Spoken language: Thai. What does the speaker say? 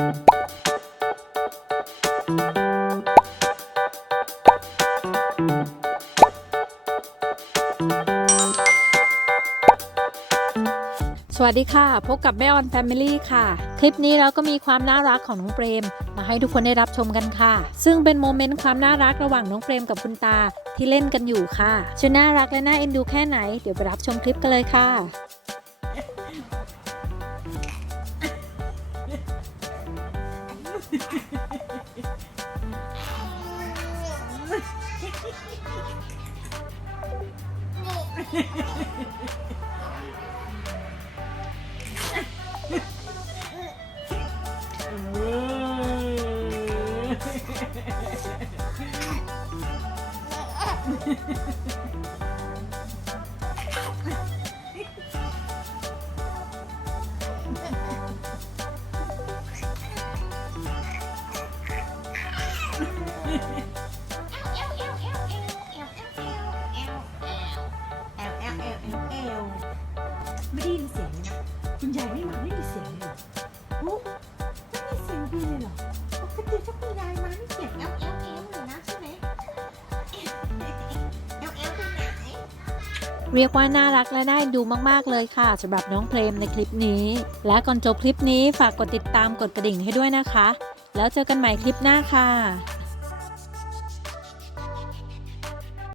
สวัสดีค่ะ พบกับแม่ออนแฟมิลี่ค่ะ คลิปนี้เราก็มีความน่ารักของน้องเปรม มาให้ทุกคนได้รับชมกันค่ะ ซึ่งเป็นโมเมนต์ความน่ารักระหว่างน้องเปรมกับคุณตาที่เล่นกันอยู่ค่ะจะน่ารักและน่าเอ็นดูแค่ไหน เดี๋ยวไปรับชมคลิปกันเลยค่ะ Yeah. ไม่ได้ยินเสียงเลยนะคุณยายไม่มาไม่มีเสียงเลยเหรอโอ้ไม่มีเสียงดีเลยเหรอปกติถ้าคุณยายมานี่เสียงแอลแอลแอลเลยนะใช่ไหมแอลแอลไปไหนเรียกว่าน่ารักและน่าดูมาก ๆ เลยค่ะสำหรับน้องเพลมในคลิปนี้ และก่อนจบคลิปนี้ฝากกดติดตามกดกระดิ่งให้ด้วยนะคะ แล้วเจอกันใหม่คลิปหน้าค่ะ